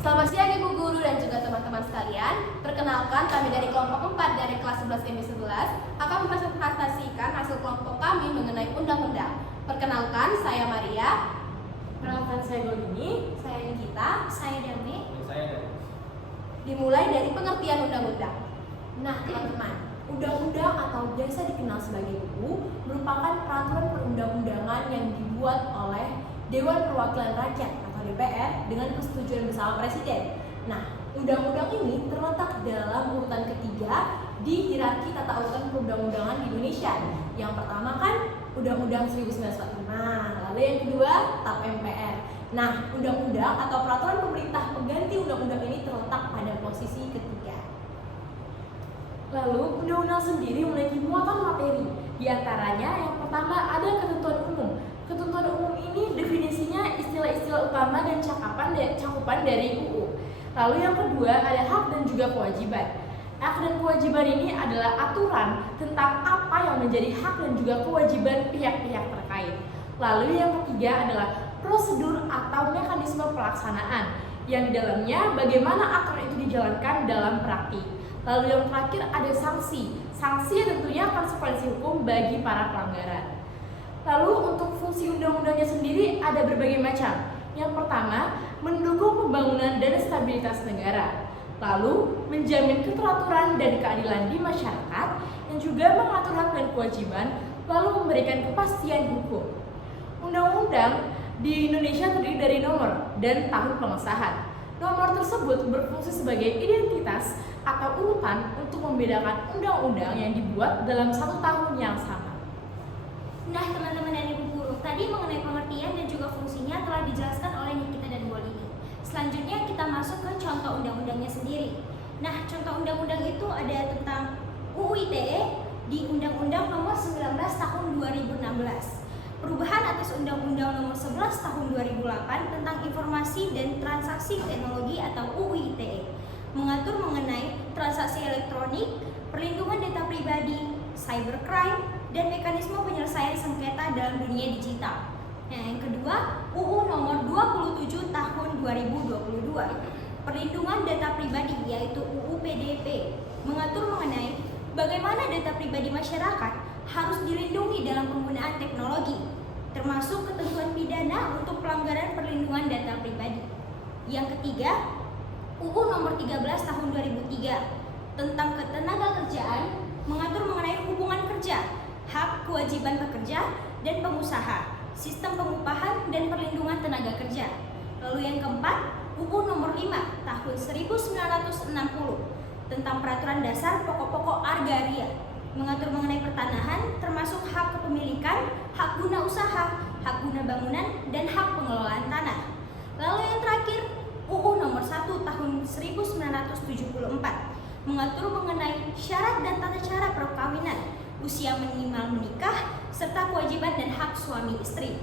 Selamat siang Ibu Guru dan juga teman-teman sekalian. Perkenalkan, kami dari kelompok 4 dari kelas 11 MI11 akan mempresentasikan hasil kelompok kami mengenai undang-undang. Perkenalkan, saya Maria. Perkenalkan, saya Golini. Saya Nikita. Saya Dami. Saya Dan. Dimulai dari pengertian undang-undang. Nah teman-teman, undang-undang atau biasa dikenal sebagai UU merupakan peraturan perundang-undangan yang dibuat oleh Dewan Perwakilan Rakyat atau DPR dengan persetujuan bersama Presiden. Nah, undang-undang ini terletak dalam urutan ketiga di hierarki tata urutan perundang-undangan di Indonesia. Yang pertama kan Undang-Undang 1945, lalu yang kedua TAP MPR. Nah, undang-undang atau peraturan pemerintah pengganti undang-undang ini terletak pada posisi ketiga. Lalu, undang-undang sendiri memiliki muatan materi. Di antaranya, yang pertama ada ketentuan umum. Ketentuan umum ini definisinya istilah-istilah utama dan cakupan dari UU. Lalu yang kedua ada hak dan juga kewajiban. Hak dan kewajiban ini adalah aturan tentang apa yang menjadi hak dan juga kewajiban pihak-pihak terkait. Lalu yang ketiga adalah prosedur atau mekanisme pelaksanaan, yang di dalamnya bagaimana aturan itu dijalankan dalam praktik. Lalu yang terakhir ada sanksi. Sanksi tentunya konsekuensi hukum bagi para pelanggaran. Lalu untuk fungsi undang-undangnya sendiri ada berbagai macam. Yang pertama, mendukung pembangunan dan stabilitas negara. Lalu, menjamin keteraturan dan keadilan di masyarakat, yang juga mengatur hak dan kewajiban, lalu memberikan kepastian hukum. Undang-undang di Indonesia terdiri dari nomor dan tahun pengesahan. Nomor tersebut berfungsi sebagai identitas atau urutan untuk membedakan undang-undang yang dibuat dalam satu tahun yang sama. Nah, teman-teman dan Ibu Guru, tadi mengenai pengertian dan juga fungsinya telah dijelaskan oleh Nikita dan Golini. Selanjutnya kita masuk ke contoh undang-undangnya sendiri. Nah, contoh undang-undang itu ada tentang UU ITE di Undang-Undang Nomor 19 Tahun 2016. Perubahan atas Undang-Undang Nomor 11 Tahun 2008 tentang Informasi dan Transaksi Teknologi atau UU ITE, mengatur mengenai transaksi elektronik, perlindungan data pribadi, cybercrime, dan mekanisme penyelesaian sengketa dalam dunia digital. Nah, yang kedua, UU Nomor 27 Tahun 2022, Perlindungan Data Pribadi yaitu UU PDP, mengatur mengenai bagaimana data pribadi masyarakat harus dilindungi dalam penggunaan teknologi, termasuk ketentuan pidana untuk pelanggaran perlindungan data pribadi. Yang ketiga, UU Nomor 13 Tahun 2003 tentang Ketenagakerjaan, mengatur mengenai hubungan kerja, hak kewajiban pekerja dan pengusaha, sistem pengupahan dan perlindungan tenaga kerja. Lalu yang keempat, UU Nomor 5 Tahun 1960 tentang Peraturan Dasar Pokok-pokok Agraria, mengatur mengenai pertanahan termasuk hak kepemilikan, hak guna usaha, hak guna bangunan, dan hak pengelolaan tanah. Lalu yang terakhir, UU Nomor 1 Tahun 1974 mengatur mengenai syarat dan tata cara perkawinan, usia minimal menikah, serta kewajiban dan hak suami istri.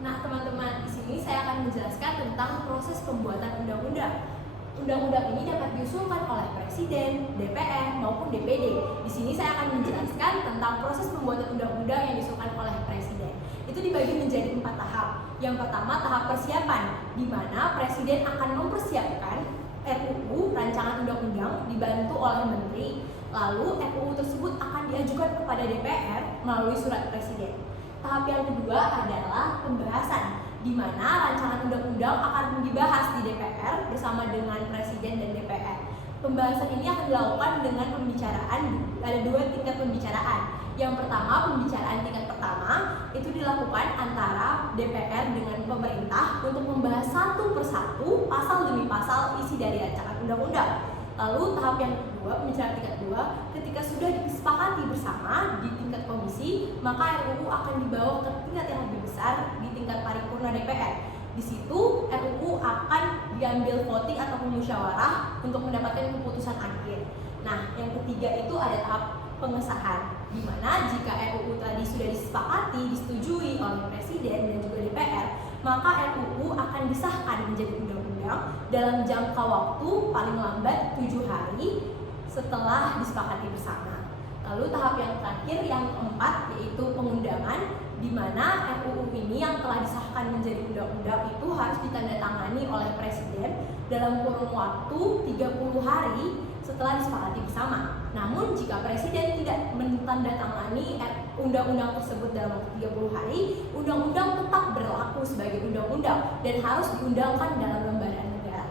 Nah teman-teman, di sini saya akan menjelaskan tentang proses pembuatan undang-undang. Undang-undang ini dapat diusulkan oleh Presiden, DPR, maupun DPD. Di sini saya akan menjelaskan tentang proses pembuatan undang-undang yang diusulkan oleh Presiden. Itu dibagi menjadi 4 tahap. Yang pertama, tahap persiapan, di mana Presiden akan mempersiapkan RUU rancangan undang-undang dibantu oleh menteri. Lalu RUU tersebut akan diajukan kepada DPR melalui surat Presiden. Tahap yang kedua adalah pembahasan, di mana rancangan undang-undang akan dibahas di DPR bersama dengan Presiden dan DPR. Pembahasan ini akan dilakukan dengan pembicaraan, ada 2 tingkat pembicaraan. Yang pertama, pembicaraan tingkat pertama itu dilakukan antara DPR dengan pemerintah untuk membahas satu persatu pasal demi pasal isi dari rancangan undang-undang. Lalu tahap yang kedua, pembicaraan tingkat 2, ketika sudah disepakati bersama di tingkat komisi, maka RUU akan dibawa ke tingkat yang lebih besar di tingkat paripurna DPR. Di situ RUU akan diambil voting atau musyawarah untuk mendapatkan keputusan akhir. Nah, yang ketiga itu ada tahap pengesahan, di mana jika RUU tadi sudah disepakati, disetujui oleh Presiden dan juga DPR, maka RUU akan disahkan menjadi undang-undang dalam jangka waktu paling lambat 7 hari setelah disepakati bersama. Lalu tahap yang terakhir, yang keempat, yaitu pengundangan, di mana RUU ini yang telah disahkan menjadi undang-undang itu harus ditandatangani oleh Presiden dalam kurun waktu 30 hari setelah disepakati bersama. Namun jika Presiden tidak menandatangani undang-undang tersebut dalam waktu 30 hari, undang-undang tetap berlaku sebagai undang-undang dan harus diundangkan dalam lembaran negara.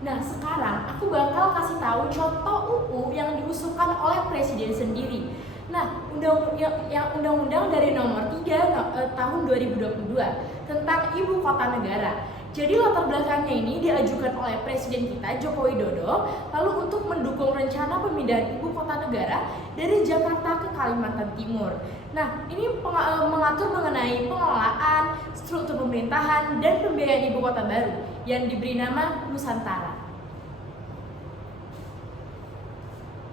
Nah, sekarang aku bakal kasih tahu contoh UU yang diusulkan oleh Presiden sendiri. Nah, Undang-Undang dari nomor 3 tahun 2022 tentang Ibu Kota Negara. Jadi latar belakangnya ini diajukan oleh Presiden kita Joko Widodo lalu untuk mendukung rencana pemindahan Ibu Kota Negara dari Jakarta ke Kalimantan Timur. Nah, ini mengatur mengenai pengelolaan, struktur pemerintahan, dan pembiayaan Ibu Kota baru yang diberi nama Nusantara.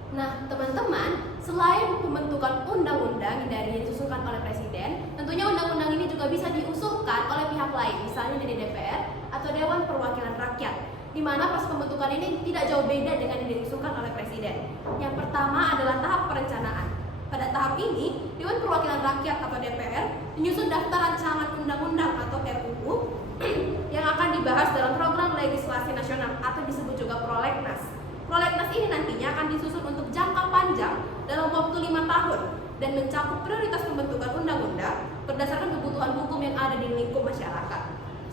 Nah, teman-teman, selain pembentukan undang-undang dari disusulkan oleh Presiden, tentunya undang-undang ini juga bisa diusulkan oleh pihak lain, misalnya dari DPR atau Dewan Perwakilan Rakyat, di mana proses pembentukan ini tidak jauh beda dengan yang diusulkan oleh Presiden. Yang pertama adalah tahap perencanaan. Pada tahap ini, Dewan Perwakilan Rakyat atau DPR menyusun daftar rancangan undang-undang atau RUU yang akan dibahas dalam program legislasi nasional atau disebut juga prolegnas. Prolegnas ini nantinya akan disusun untuk jangka panjang dalam waktu 5 tahun dan mencakup prioritas pembentukan undang-undang berdasarkan kebutuhan hukum yang ada di lingkup masyarakat.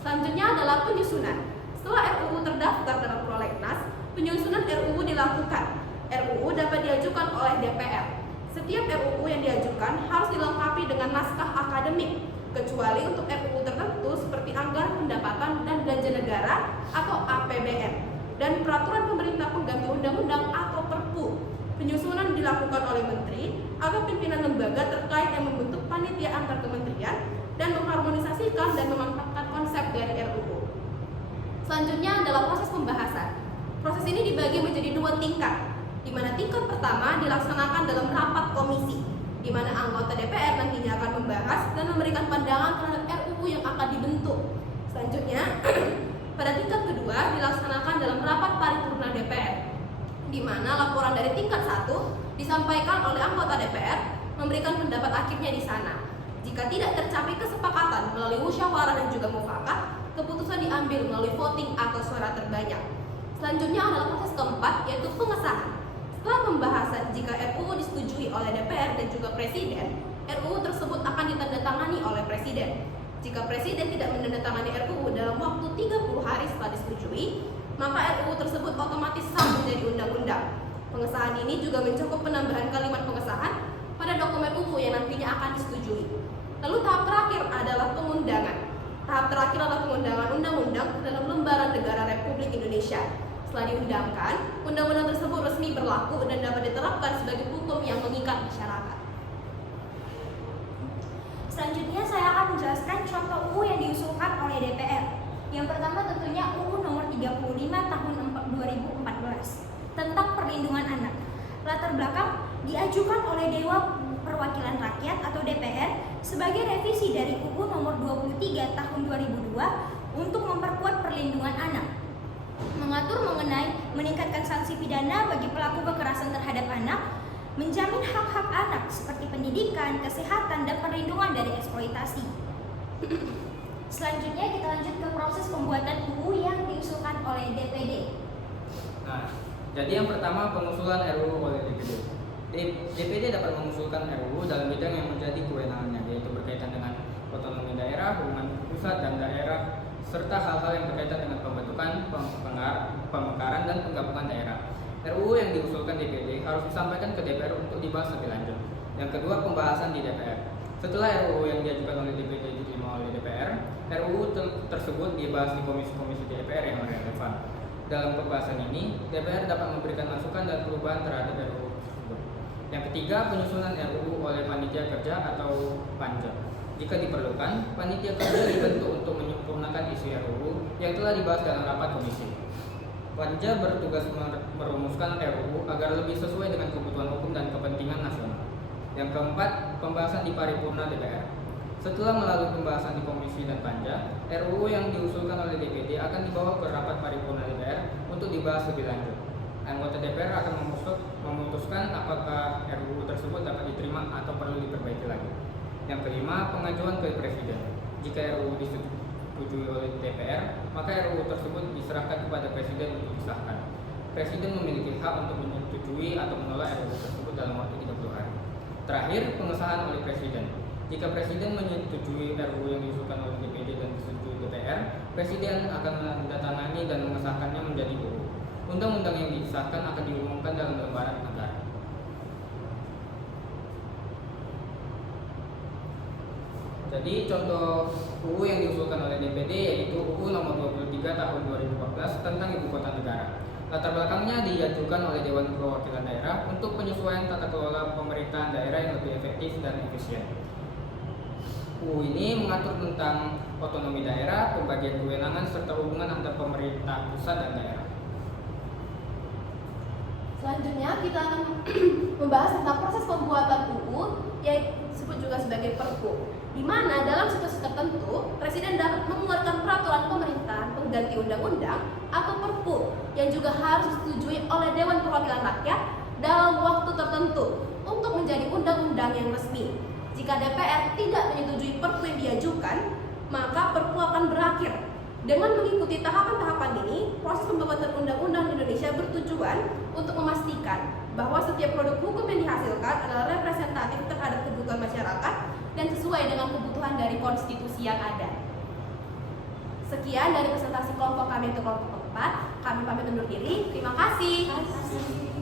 Selanjutnya adalah penyusunan. Setelah RUU terdaftar dalam prolegnas, penyusunan RUU dilakukan. RUU dapat diajukan oleh DPR. Setiap RUU yang diajukan harus dilengkapi dengan naskah akademik, kecuali untuk RUU tertentu seperti anggaran pendapatan dan belanja negara atau APBN dan peraturan pemerintah pengganti undang-undang atau Perpu. Penyusunan dilakukan oleh menteri atau pimpinan lembaga terkait yang membentuk panitia antar kementerian dan mengharmonisasikan dan memantapkan konsep dari RUU. Selanjutnya adalah proses pembahasan. Proses ini dibagi menjadi 2 tingkat, di mana tingkat pertama dilaksanakan dalam rapat komisi, di mana anggota DPR nantinya akan membahas dan memberikan pandangan terhadap RUU yang akan dibentuk. Selanjutnya, pada tingkat kedua dilaksanakan dalam rapat paripurna DPR, di mana laporan dari tingkat 1 disampaikan oleh anggota DPR memberikan pendapat akhirnya di sana. Jika tidak tercapai kesepakatan melalui musyawarah dan juga mufakat, keputusan diambil melalui voting atau suara terbanyak. Selanjutnya adalah proses keempat, yaitu pengesahan. Setelah pembahasan, jika RUU disetujui oleh DPR dan juga Presiden, RUU tersebut akan ditandatangani oleh Presiden. Jika Presiden tidak menandatangani RUU dalam waktu 30 hari setelah disetujui, maka RUU tersebut otomatis sah menjadi undang-undang. Pengesahan ini juga mencakup penambahan kalimat pengesahan pada dokumen UU yang nantinya akan disetujui. Lalu tahap terakhir adalah pengundangan. Tahap terakhir adalah pengundangan undang-undang dalam lembaran negara Republik Indonesia. Setelah diundangkan, undang-undang tersebut resmi berlaku dan dapat diterapkan sebagai hukum yang mengikat masyarakat. Selanjutnya saya akan menjelaskan contoh UU yang diusulkan oleh DPR. Yang pertama tentunya UU nomor 35 tahun 2014 tentang perlindungan anak. Latar belakang diajukan oleh Dewan Perwakilan Rakyat atau DPR sebagai revisi dari UU nomor 23 tahun 2002 untuk memperkuat perlindungan anak. Mengatur mengenai meningkatkan sanksi pidana bagi pelaku kekerasan terhadap anak, menjamin hak-hak anak seperti pendidikan, kesehatan, dan perlindungan dari eksploitasi. Selanjutnya kita lanjut ke proses pembuatan UU yang diusulkan oleh DPD. Nah, jadi yang pertama pengusulan RUU oleh DPD. DPD dapat mengusulkan RUU dalam bidang yang menjadi kewenangannya, yaitu berkaitan dengan otonomi daerah, hubungan pusat dan daerah, serta hal-hal yang berkaitan dengan pembentukan, pemekaran, dan penggabungan daerah. RUU yang diusulkan DPD harus disampaikan ke DPR untuk dibahas lebih lanjut. Yang kedua, pembahasan di DPR. Setelah RUU yang diajukan oleh DPD diterima oleh DPR, RUU tersebut dibahas di komisi-komisi DPR yang relevan. Dalam pembahasan ini, DPR dapat memberikan masukan dan perubahan terhadap RUU tersebut. Yang ketiga, penyusunan RUU oleh panitia kerja atau panja. Jika diperlukan, panitia kerja dibentuk untuk menyempurnakan isi RUU yang telah dibahas dalam rapat komisi. Panja bertugas merumuskan RUU agar lebih sesuai dengan kebutuhan hukum dan kepentingan nasional. Yang keempat, pembahasan di paripurna DPR. Setelah melalui pembahasan di komisi dan panja, RUU yang diusulkan oleh DPD akan dibawa ke rapat paripurna DPR untuk dibahas lebih lanjut. Anggota DPR akan memutuskan apakah RUU tersebut dapat diterima atau perlu diperbaiki lagi. Yang kelima, pengajuan ke Presiden. Jika RUU disetujui oleh DPR, maka RUU tersebut diserahkan kepada Presiden untuk disahkan. Presiden memiliki hak untuk menyetujui atau menolak RUU tersebut dalam waktu 30 hari. Terakhir, pengesahan oleh Presiden. Jika Presiden menyetujui RUU yang diusulkan oleh DPD dan disetujui DPR, Presiden akan menandatangani dan mengesahkannya menjadi UU. Undang-undang yang disahkan akan diumumkan dalam lembaran negara. Jadi contoh UU yang diusulkan oleh DPD yaitu UU nomor 23 tahun 2014 tentang Ibu Kota Negara. Latar belakangnya diajukan oleh Dewan Perwakilan Daerah untuk penyesuaian tata kelola pemerintahan daerah yang lebih efektif dan efisien. UU ini mengatur tentang otonomi daerah, pembagian kewenangan, serta hubungan antar pemerintah pusat dan daerah. Selanjutnya kita akan membahas tentang proses pembuatan UU yang disebut juga sebagai Perpu, di mana dalam situasi tertentu Presiden dapat mengeluarkan peraturan pemerintah pengganti undang-undang atau Perpu yang juga harus disetujui oleh Dewan Perwakilan Rakyat dalam waktu tertentu untuk menjadi undang-undang yang resmi. Jika DPR tidak menyetujui Perpu yang diajukan, maka Perpu akan berakhir. Dengan mengikuti tahapan-tahapan ini, proses pembuatan undang-undang di Indonesia bertujuan untuk memastikan bahwa setiap produk hukum yang dihasilkan adalah representatif terhadap kebutuhan masyarakat dan sesuai dengan kebutuhan dari konstitusi yang ada. Sekian dari presentasi kelompok kami untuk kelompok 4. Kami pamit undur diri. Terima kasih.